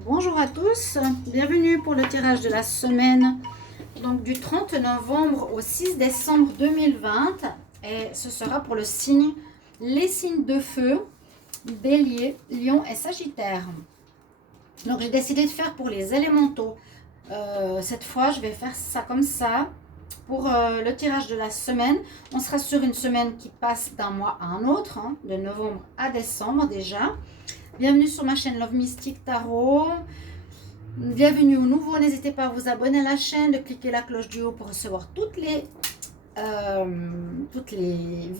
Bonjour à tous, bienvenue pour le tirage de la semaine donc du 30 novembre au 6 décembre 2020 et ce sera pour les signes de feu, Bélier, Lion et Sagittaire. Donc j'ai décidé de faire pour les élémentaux. Cette fois je vais faire ça comme ça pour le tirage de la semaine. On sera sur une semaine qui passe d'un mois à un autre, de novembre à décembre déjà. Bienvenue sur ma chaîne Love Mystic Tarot. Bienvenue aux nouveaux, n'hésitez pas à vous abonner à la chaîne, de cliquer la cloche du haut pour recevoir toutes les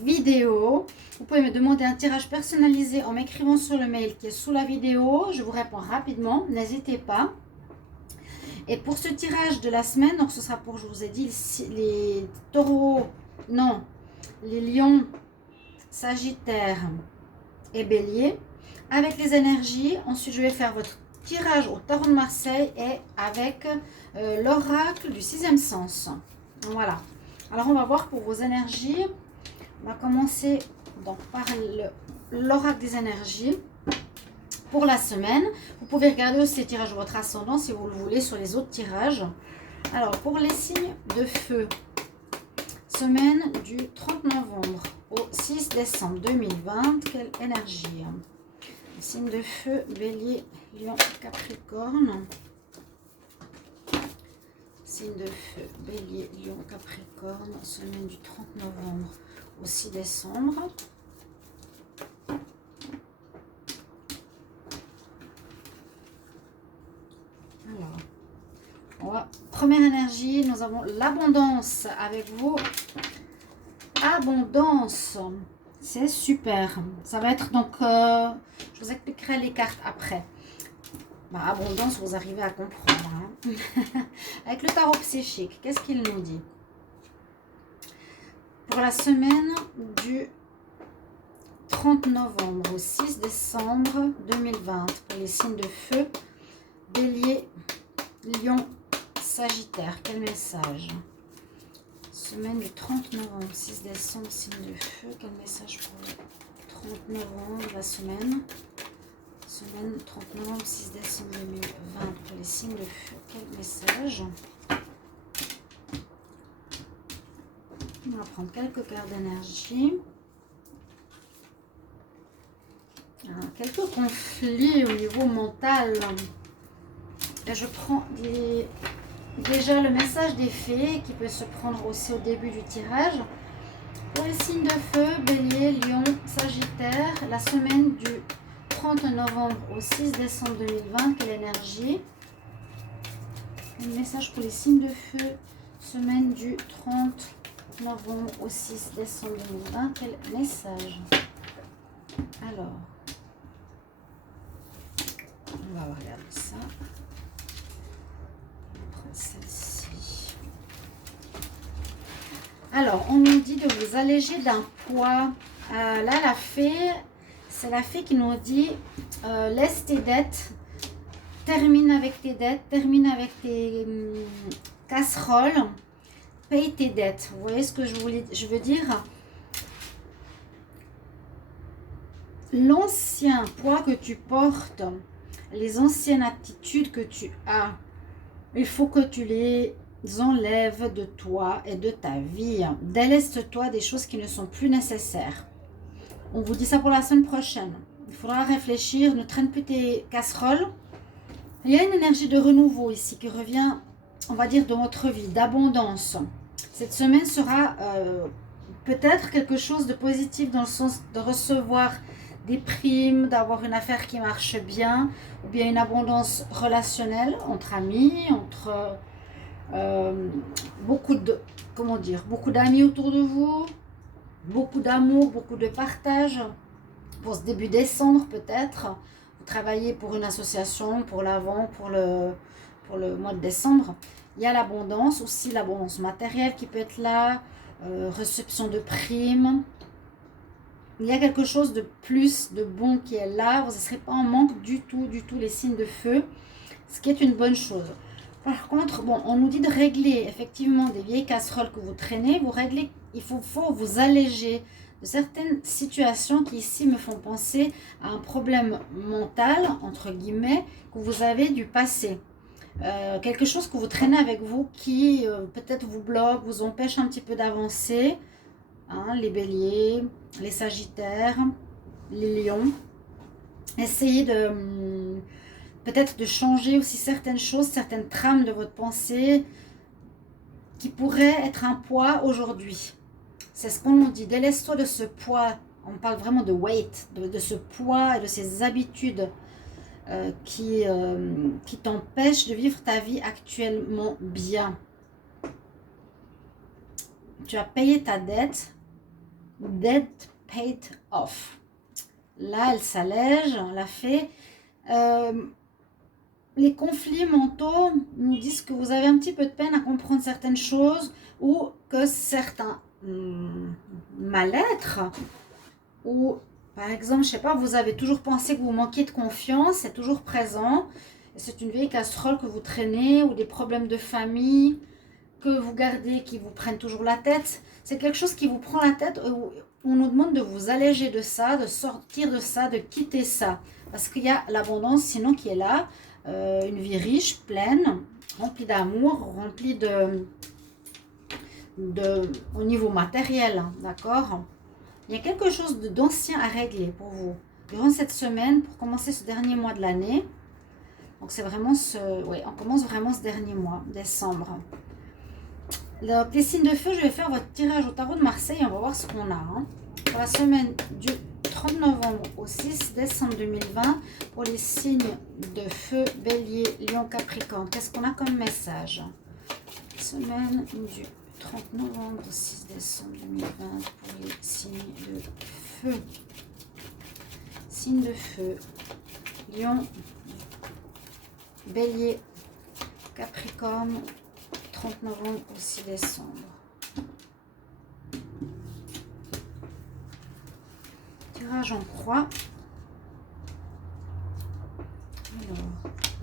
vidéos. Vous pouvez me demander un tirage personnalisé en m'écrivant sur le mail qui est sous la vidéo. Je vous réponds rapidement, n'hésitez pas. Et pour ce tirage de la semaine, donc ce sera pour, je vous ai dit, les taureaux, non, les lions, sagittaires et bélier. Avec les énergies, ensuite je vais faire votre tirage au tarot de Marseille et avec l'oracle du sixième sens. Voilà. Alors on va voir pour vos énergies. On va commencer donc par l'oracle des énergies pour la semaine. Vous pouvez regarder aussi les tirages de votre ascendant si vous le voulez sur les autres tirages. Alors pour les signes de feu, semaine du 30 novembre au 6 décembre 2020, quelle énergie? Signe de feu, Bélier, Lion, Capricorne. Signe de feu, Bélier, Lion, Capricorne, semaine du 30 novembre au 6 décembre. Alors, première énergie, nous avons l'abondance avec vous. Abondance. C'est super. Ça va être donc, je vous expliquerai les cartes après. Abondance, vous arrivez à comprendre. Avec le tarot psychique, qu'est-ce qu'il nous dit? Pour la semaine du 30 novembre au 6 décembre 2020, pour les signes de feu, Bélier, Lion, Sagittaire, quel message? Semaine du 30 novembre, 6 décembre, signe de feu. Quel message pour le 30 novembre, la semaine? Semaine 30 novembre, 6 décembre 2020 pour les signes de feu. Quel message? On va prendre quelques cartes d'énergie. Quelques conflits au niveau mental. Et je prends déjà le message des fées qui peut se prendre aussi au début du tirage. Pour les signes de feu, Bélier, Lion, Sagittaire, la semaine du 30 novembre au 6 décembre 2020, quelle énergie? Un message pour les signes de feu, semaine du 30 novembre au 6 décembre 2020, quel message? Alors, on va regarder ça. Celle-ci. Alors, on nous dit de vous alléger d'un poids. Là, la fée, c'est la fée qui nous dit laisse tes dettes, termine avec tes dettes, termine avec tes casseroles, paye tes dettes. Vous voyez ce que je veux dire? L'ancien poids que tu portes, les anciennes attitudes que tu as, il faut que tu les enlèves de toi et de ta vie. Déleste-toi des choses qui ne sont plus nécessaires. On vous dit ça pour la semaine prochaine. Il faudra réfléchir, ne traîne plus tes casseroles. Il y a une énergie de renouveau ici qui revient, on va dire, dans votre vie, d'abondance. Cette semaine sera peut-être quelque chose de positif dans le sens de recevoir des primes, d'avoir une affaire qui marche bien, ou bien une abondance relationnelle entre amis, entre beaucoup d'amis autour de vous, beaucoup d'amour, beaucoup de partage. Pour ce début décembre peut-être, vous travaillez pour une association, pour l'avant, pour le mois de décembre. Il y a l'abondance, aussi l'abondance matérielle qui peut être là, réception de primes. Il y a quelque chose de plus, de bon qui est là. Vous ne serez pas en manque du tout, les signes de feu. Ce qui est une bonne chose. Par contre, bon, on nous dit de régler effectivement des vieilles casseroles que vous traînez. Vous réglez, il faut vous alléger de certaines situations qui ici me font penser à un problème mental, entre guillemets, que vous avez du passé. Quelque chose que vous traînez avec vous qui peut-être vous bloque, vous empêche un petit peu d'avancer. Hein, les béliers, les sagittaires, les lions. Essayez de peut-être de changer aussi certaines choses, certaines trames de votre pensée qui pourraient être un poids aujourd'hui. C'est ce qu'on nous dit. Délaisse-toi de ce poids. On parle vraiment de weight, de ce poids et de ces habitudes qui t'empêchent de vivre ta vie actuellement bien. Tu as payé ta dette. Debt paid off. Là, elle s'allège, on l'a fait. Les conflits mentaux nous disent que vous avez un petit peu de peine à comprendre certaines choses ou que certains mal-être ou par exemple, je sais pas, vous avez toujours pensé que vous manquiez de confiance, c'est toujours présent. C'est une vieille casserole que vous traînez ou des problèmes de famille que vous gardez, qui vous prennent toujours la tête. C'est quelque chose qui vous prend la tête. On nous demande de vous alléger de ça, de sortir de ça, de quitter ça. Parce qu'il y a l'abondance sinon qui est là. Une vie riche, pleine, remplie d'amour, remplie au niveau matériel, d'accord? Il y a quelque chose d'ancien à régler pour vous durant cette semaine pour commencer ce dernier mois de l'année. Donc c'est vraiment on commence vraiment ce dernier mois, décembre. Donc les signes de feu, je vais faire votre tirage au tarot de Marseille, on va voir ce qu'on a. Hein. Pour la semaine du 30 novembre au 6 décembre 2020, pour les signes de feu, bélier, lion, capricorne, qu'est-ce qu'on a comme message? Semaine du 30 novembre au 6 décembre 2020, pour les signes de feu. Signes de feu, lion, bélier, capricorne, 30 novembre au 6 décembre. Tirage en croix. Alors,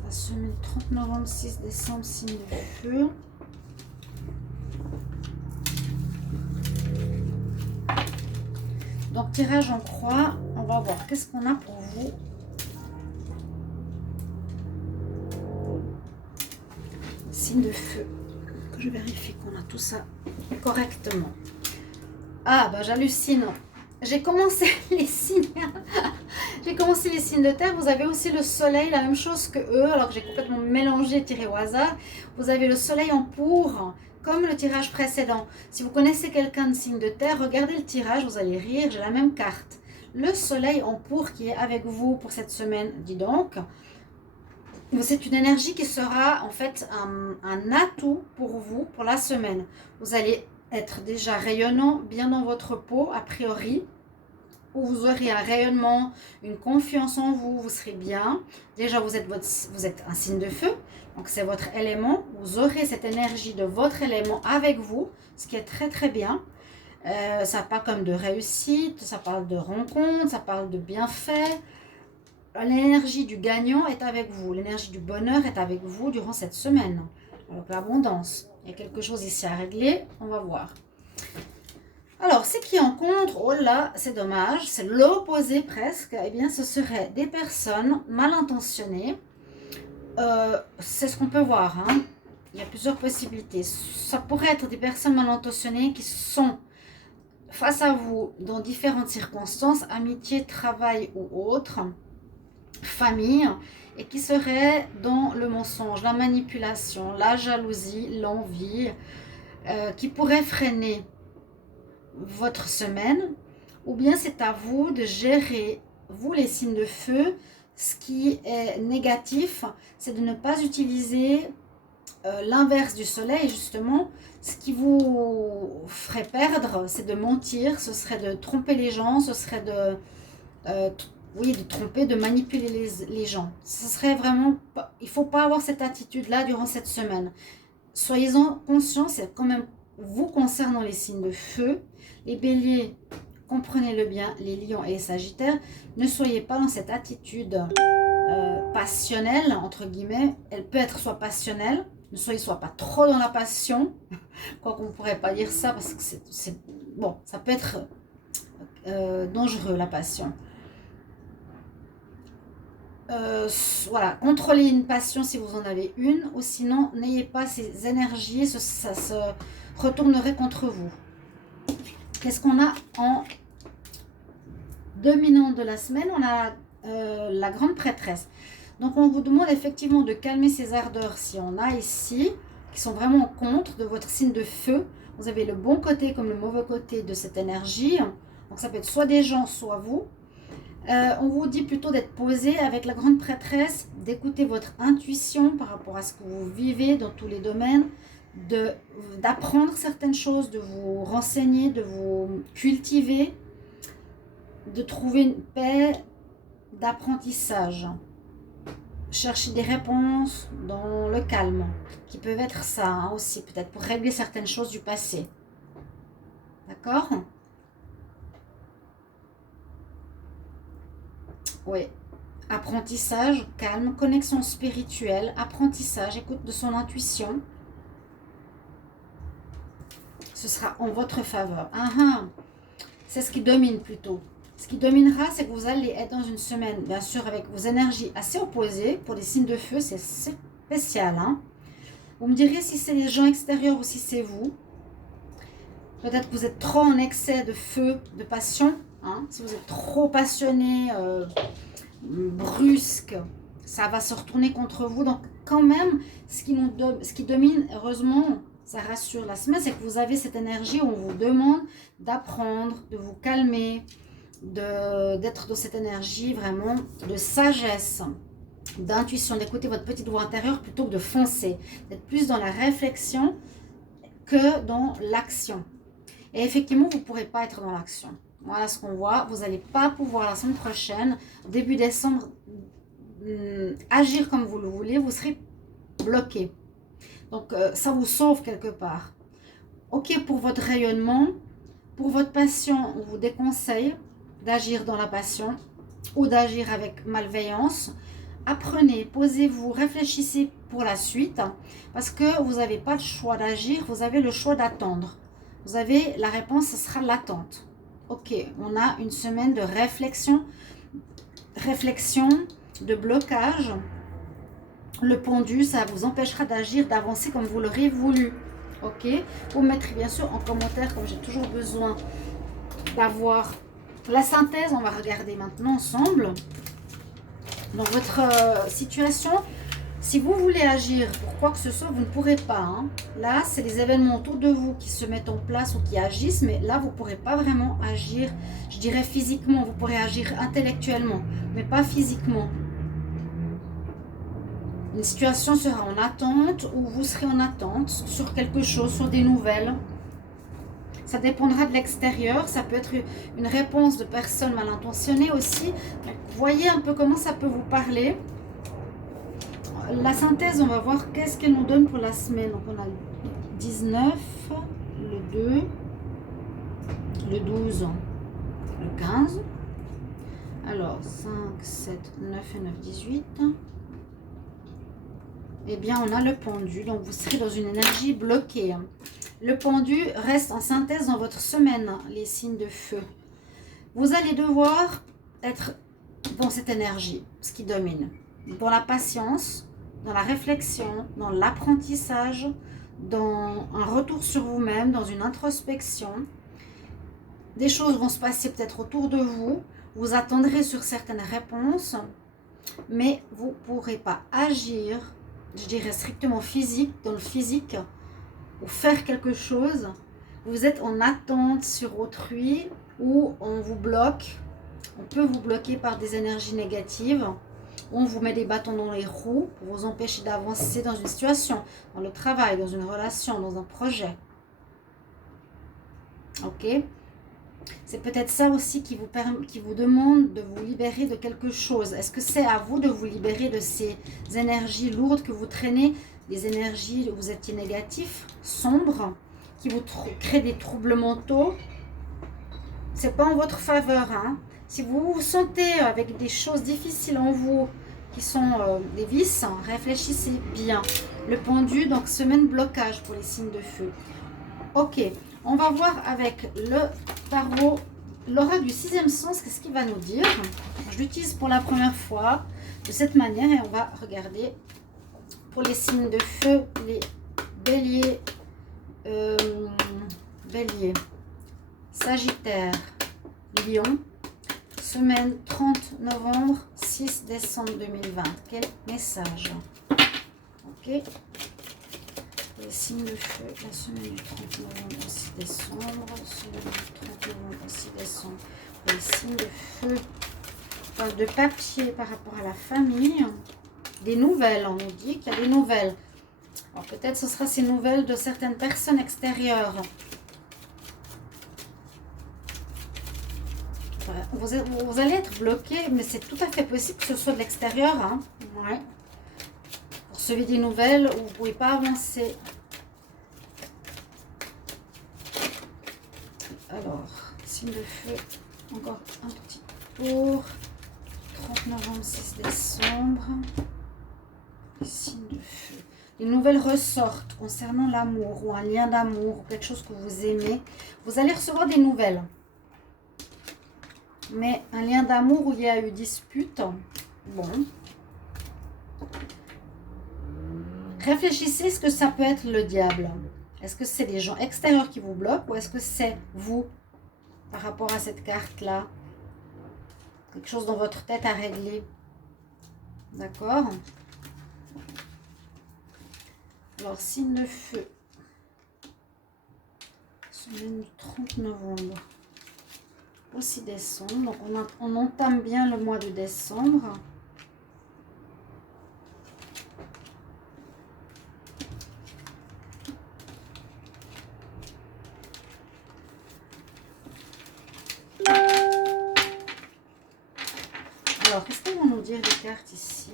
la semaine 30 novembre, 6 décembre, signe de feu. Donc, tirage en croix, on va voir qu'est-ce qu'on a pour vous. Signe de feu. Que je vérifie qu'on a tout ça correctement. Ah, bah j'hallucine. J'ai commencé les signes. J'ai commencé les signes de terre. Vous avez aussi le soleil, la même chose que eux. Alors que j'ai complètement mélangé, tiré au hasard. Vous avez le soleil en pour, comme le tirage précédent. Si vous connaissez quelqu'un de signe de terre, regardez le tirage, vous allez rire. J'ai la même carte. Le soleil en pour qui est avec vous pour cette semaine, dis donc. C'est une énergie qui sera en fait un atout pour vous pour la semaine. Vous allez être déjà rayonnant, bien dans votre peau, a priori, où vous aurez un rayonnement, une confiance en vous, vous serez bien. Déjà, vous êtes un signe de feu, donc c'est votre élément. Vous aurez cette énergie de votre élément avec vous, ce qui est très très bien. Ça parle comme de réussite, ça parle de rencontre, ça parle de bienfait. L'énergie du gagnant est avec vous, l'énergie du bonheur est avec vous durant cette semaine. Alors l'abondance, il y a quelque chose ici à régler, on va voir. Alors, ce qui en contre, oh là, c'est dommage, c'est l'opposé presque, eh bien ce serait des personnes mal intentionnées. C'est ce qu'on peut voir, hein. Il y a plusieurs possibilités. Ça pourrait être des personnes mal intentionnées qui sont face à vous dans différentes circonstances, amitié, travail ou autre, famille, et qui seraient dans le mensonge, la manipulation, la jalousie, l'envie, qui pourraient freiner votre semaine, ou bien c'est à vous de gérer, vous les signes de feu. Ce qui est négatif, c'est de ne pas utiliser l'inverse du soleil, justement. Ce qui vous ferait perdre, c'est de mentir, ce serait de tromper les gens, ce serait de tromper, de manipuler les gens. Ce serait vraiment, il ne faut pas avoir cette attitude-là durant cette semaine. Soyez-en conscients, c'est quand même vous concernant les signes de feu. Les béliers, comprenez-le bien, les lions et les sagittaires, ne soyez pas dans cette attitude passionnelle, entre guillemets. Elle peut être soit passionnelle, ne soyez soit pas trop dans la passion, quoi qu'on ne pourrait pas dire ça, parce que c'est bon, ça peut être dangereux, la passion. Voilà, contrôlez une passion si vous en avez une, ou sinon n'ayez pas ces énergies, ça se retournerait contre vous. Qu'est-ce qu'on a en dominant de la semaine? On a la grande prêtresse. Donc on vous demande effectivement de calmer ces ardeurs, si on a ici, qui sont vraiment contre de votre signe de feu. Vous avez le bon côté comme le mauvais côté de cette énergie. Donc ça peut être soit des gens, soit vous. On vous dit plutôt d'être posé avec la grande prêtresse, d'écouter votre intuition par rapport à ce que vous vivez dans tous les domaines, d'apprendre certaines choses, de vous renseigner, de vous cultiver, de trouver une paix d'apprentissage. Chercher des réponses dans le calme, qui peuvent être ça hein, aussi, peut-être pour régler certaines choses du passé. D'accord? Oui. Apprentissage, calme, connexion spirituelle, apprentissage, écoute de son intuition. Ce sera en votre faveur. C'est ce qui domine plutôt. Ce qui dominera, c'est que vous allez être dans une semaine, bien sûr, avec vos énergies assez opposées. Pour les signes de feu, c'est spécial. Hein? Vous me direz si c'est les gens extérieurs ou si c'est vous. Peut-être que vous êtes trop en excès de feu, de passion. Hein? Si vous êtes trop passionné, brusque, ça va se retourner contre vous. Donc, quand même, ce qui domine, heureusement, ça rassure la semaine, c'est que vous avez cette énergie où on vous demande d'apprendre, de vous calmer, d'être dans cette énergie vraiment de sagesse, d'intuition, d'écouter votre petite voix intérieure plutôt que de foncer, d'être plus dans la réflexion que dans l'action. Et effectivement, vous ne pourrez pas être dans l'action. Voilà ce qu'on voit. Vous n'allez pas pouvoir la semaine prochaine, début décembre, agir comme vous le voulez. Vous serez bloqué. Donc, ça vous sauve quelque part. Ok pour votre rayonnement. Pour votre passion, on vous déconseille d'agir dans la passion ou d'agir avec malveillance. Apprenez, posez-vous, réfléchissez pour la suite. Parce que vous n'avez pas le choix d'agir, vous avez le choix d'attendre. Vous avez la réponse, ce sera l'attente. Ok, on a une semaine de réflexion, de blocage. Le pendu, ça vous empêchera d'agir, d'avancer comme vous l'aurez voulu. Ok, vous mettrez bien sûr en commentaire, comme j'ai toujours besoin d'avoir la synthèse. On va regarder maintenant ensemble. Dans votre situation, si vous voulez agir pour quoi que ce soit, vous ne pourrez pas. Hein. Là, c'est les événements autour de vous qui se mettent en place ou qui agissent, mais là, vous ne pourrez pas vraiment agir, je dirais physiquement. Vous pourrez agir intellectuellement, mais pas physiquement. Une situation sera en attente ou vous serez en attente sur quelque chose, sur des nouvelles. Ça dépendra de l'extérieur. Ça peut être une réponse de personnes mal intentionnées aussi. Donc, voyez un peu comment ça peut vous parler. La synthèse, on va voir qu'est-ce qu'elle nous donne pour la semaine. Donc, on a le 19, le 2, le 12, le 15. Alors, 5, 7, 9 et 9, 18. Eh bien, on a le pendu. Donc, vous serez dans une énergie bloquée. Le pendu reste en synthèse dans votre semaine, les signes de feu. Vous allez devoir être dans cette énergie, ce qui domine. Dans la patience, dans la réflexion, dans l'apprentissage, dans un retour sur vous-même, dans une introspection. Des choses vont se passer peut-être autour de vous. Vous attendrez sur certaines réponses, mais vous ne pourrez pas agir, je dirais strictement physique, dans le physique, ou faire quelque chose. Vous êtes en attente sur autrui ou on vous bloque. On peut vous bloquer par des énergies négatives. On vous met des bâtons dans les roues pour vous empêcher d'avancer dans une situation, dans le travail, dans une relation, dans un projet. Ok? C'est peut-être ça aussi qui vous demande de vous libérer de quelque chose. Est-ce que c'est à vous de vous libérer de ces énergies lourdes que vous traînez, des énergies où vous étiez négatif, sombres, qui vous créent des troubles mentaux? C'est pas en votre faveur. Hein? Si vous vous sentez avec des choses difficiles en vous, qui sont des vices, réfléchissez bien. Le pendu, donc semaine blocage pour les signes de feu. Ok, on va voir avec le tarot l'aura du sixième sens, qu'est-ce qu'il va nous dire? Je l'utilise pour la première fois de cette manière et on va regarder pour les signes de feu, les béliers, bélier, sagittaire, lion, semaine 30 novembre, 6 décembre 2020. Quel message? Ok. Les signes de feu, la semaine du 30 novembre au 6 décembre, semaine du 30 novembre au 6 décembre. Les signes de feu, de papier par rapport à la famille, des nouvelles, on nous dit qu'il y a des nouvelles. Alors peut-être ce sera ces nouvelles de certaines personnes extérieures. Vous allez être bloqué, mais c'est tout à fait possible que ce soit de l'extérieur. Hein. Ouais. Pour recevoir des nouvelles où vous ne pouvez pas avancer. Alors, signe de feu, encore un petit tour. 30 novembre, 6 décembre. Signe de feu. Les nouvelles ressortent concernant l'amour ou un lien d'amour ou quelque chose que vous aimez. Vous allez recevoir des nouvelles. Mais un lien d'amour où il y a eu dispute, bon. Réfléchissez, est-ce que ça peut être le diable? Est-ce que c'est des gens extérieurs qui vous bloquent ou est-ce que c'est vous par rapport à cette carte-là? Quelque chose dans votre tête à régler. D'accord? Alors, signe de feu. Semaine du 30 novembre. Au 6 décembre. Donc, on entame bien le mois de décembre. Alors, qu'est-ce qu'elles vont nous dire les cartes ici?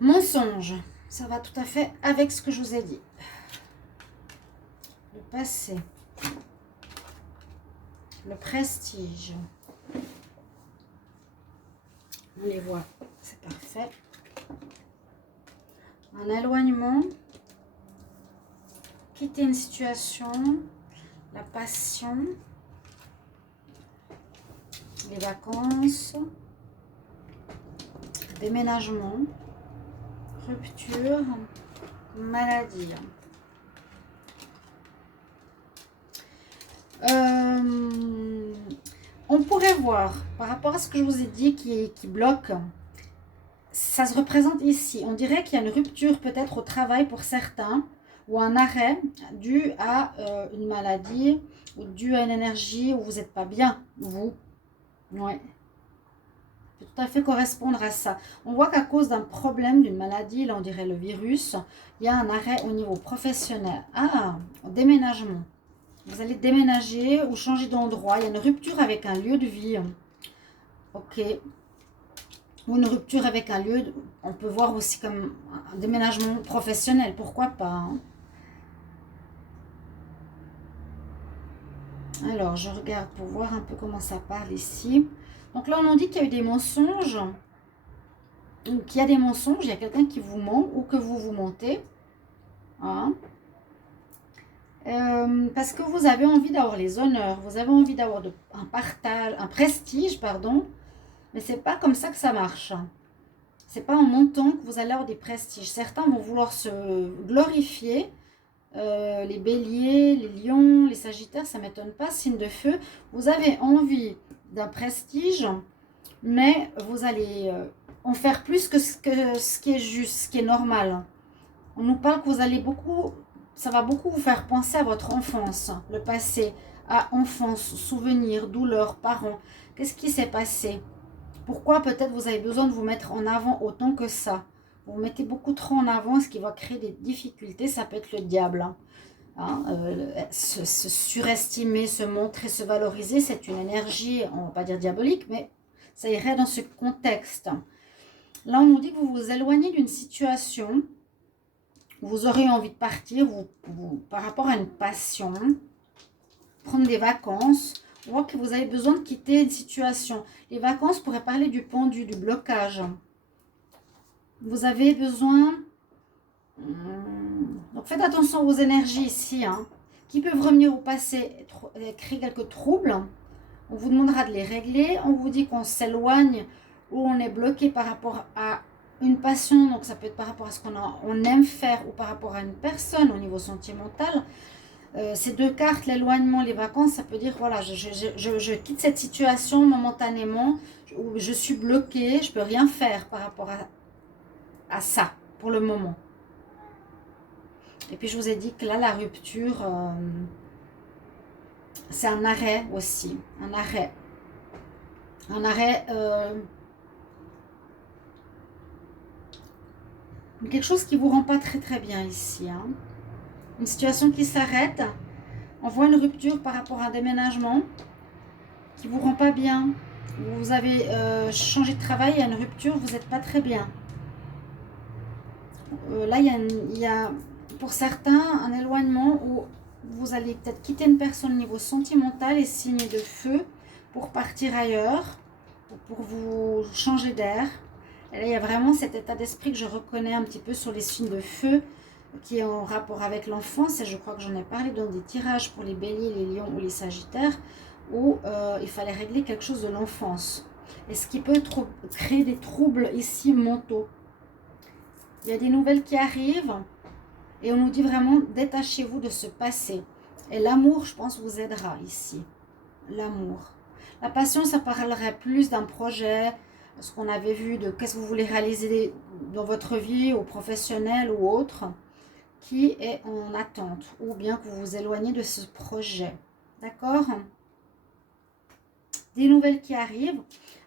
Mensonge. Ça va tout à fait avec ce que je vous ai dit. Le passé. Le prestige. On les voit. C'est parfait. Un éloignement. Quitter une situation. La passion. Les vacances. Déménagement. Rupture. Maladie. On pourrait voir, par rapport à ce que je vous ai dit qui bloque, ça se représente ici. On dirait qu'il y a une rupture peut-être au travail pour certains, ou un arrêt dû à une maladie, ou dû à une énergie où vous n'êtes pas bien, vous. Ouais. Ça peut tout à fait correspondre à ça. On voit qu'à cause d'un problème, d'une maladie, là on dirait le virus, il y a un arrêt au niveau professionnel. Ah, déménagement. Vous allez déménager ou changer d'endroit. Il y a une rupture avec un lieu de vie. Ok. Ou une rupture avec un lieu. On peut voir aussi comme un déménagement professionnel. Pourquoi pas, hein. Alors, je regarde pour voir un peu comment ça parle ici. Donc là, on nous dit qu'il y a eu des mensonges. Qu'il y a des mensonges. Il y a quelqu'un qui vous ment ou que vous vous mentez. Hein. Parce que vous avez envie d'avoir les honneurs, vous avez envie d'avoir un partage, un prestige, pardon, mais c'est pas comme ça que ça marche. C'est pas en montant que vous allez avoir des prestiges. Certains vont vouloir se glorifier, les béliers, les lions, les sagittaires, ça m'étonne pas, signe de feu. Vous avez envie d'un prestige, mais vous allez en faire plus que ce qui est juste, ce qui est normal. On nous parle que vous allez beaucoup... Ça va beaucoup vous faire penser à votre enfance, le passé, à enfance, souvenirs, douleurs, parents. Qu'est-ce qui s'est passé? Pourquoi peut-être vous avez besoin de vous mettre en avant autant que ça? Vous vous mettez beaucoup trop en avant, ce qui va créer des difficultés. Ça peut être le diable. Hein, se surestimer, se montrer, se valoriser, c'est une énergie, on ne va pas dire diabolique, mais ça irait dans ce contexte. Là, on nous dit que vous vous éloignez d'une situation. Vous aurez envie de partir par rapport à une passion, prendre des vacances, on voit que vous avez besoin de quitter une situation. Les vacances pourraient parler du pendu, du blocage. Vous avez besoin Donc faites attention aux énergies ici, hein, qui peuvent revenir au passé et créer quelques troubles. On vous demandera de les régler. On vous dit qu'on s'éloigne ou on est bloqué par rapport à une passion. Donc ça peut être par rapport à ce qu'on aime faire ou par rapport à une personne au niveau sentimental. Ces deux cartes, l'éloignement, les vacances, ça peut dire, voilà, je quitte cette situation momentanément, où je suis bloquée, je ne peux rien faire par rapport à ça, pour le moment. Et puis, je vous ai dit que là, la rupture, c'est un arrêt aussi, un arrêt. Un arrêt, quelque chose qui ne vous rend pas très très bien ici, hein. Une situation qui s'arrête, on voit une rupture par rapport à un déménagement qui ne vous rend pas bien. Vous avez changé de travail, il y a une rupture, vous n'êtes pas très bien. Là, il y a pour certains un éloignement où vous allez peut-être quitter une personne au niveau sentimental et signe de feu pour partir ailleurs, pour vous changer d'air. Et là, il y a vraiment cet état d'esprit que je reconnais un petit peu sur les signes de feu, qui est en rapport avec l'enfance, et je crois que j'en ai parlé dans des tirages pour les béliers, les lions ou les sagittaires, où il fallait régler quelque chose de l'enfance. Et ce qui peut créer des troubles ici mentaux. Il y a des nouvelles qui arrivent, et on nous dit vraiment, détachez-vous de ce passé. Et l'amour, je pense, vous aidera ici. L'amour. La passion, ça parlerait plus d'un projet, ce qu'on avait vu, de qu'est-ce que vous voulez réaliser dans votre vie, ou professionnelle ou autre, qui est en attente, ou bien que vous vous éloignez de ce projet. D'accord? Des nouvelles qui arrivent.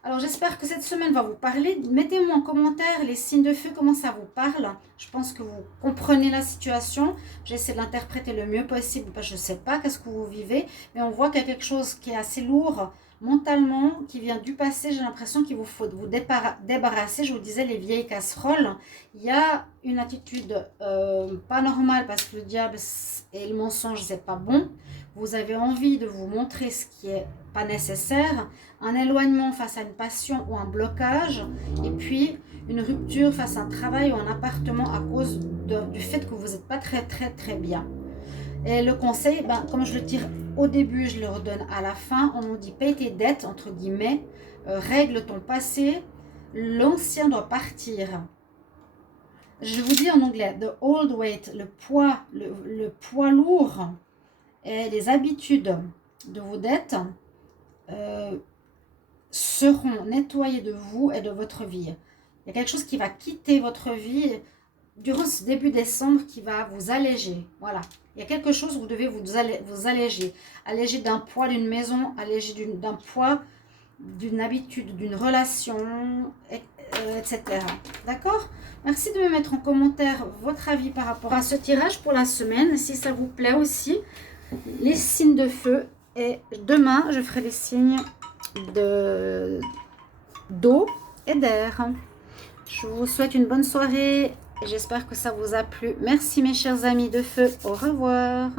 Alors, j'espère que cette semaine va vous parler. Mettez-moi en commentaire les signes de feu, comment ça vous parle. Je pense que vous comprenez la situation. J'essaie de l'interpréter le mieux possible, parce que je ne sais pas qu'est-ce que vous vivez, mais on voit qu'il y a quelque chose qui est assez lourd mentalement, qui vient du passé. J'ai l'impression qu'il vous faut vous débarrasser. Je vous disais, les vieilles casseroles. Il y a une attitude pas normale, parce que le diable et le mensonge, c'est pas bon. Vous avez envie de vous montrer ce qui est pas nécessaire, un éloignement face à une passion ou un blocage, et puis une rupture face à un travail ou un appartement à cause du fait que vous n'êtes pas très bien. Et le conseil, comme je le tire au début, je le redonne à la fin. On nous dit paye tes dettes, entre guillemets, règle ton passé, l'ancien doit partir. Je vous dis en anglais, the old weight, le poids lourd et les habitudes de vos dettes seront nettoyées de vous et de votre vie. Il y a quelque chose qui va quitter votre vie durant ce début décembre, qui va vous alléger. Voilà. Il y a quelque chose où vous devez vous alléger. Alléger d'un poids d'une maison, alléger d'un poids d'une habitude, d'une relation, etc. D'accord? Merci de me mettre en commentaire votre avis par rapport à ce tirage pour la semaine. Si ça vous plaît aussi, les signes de feu. Et demain, je ferai les signes d'eau et d'air. Je vous souhaite une bonne soirée. J'espère que ça vous a plu. Merci mes chers amis de feu. Au revoir.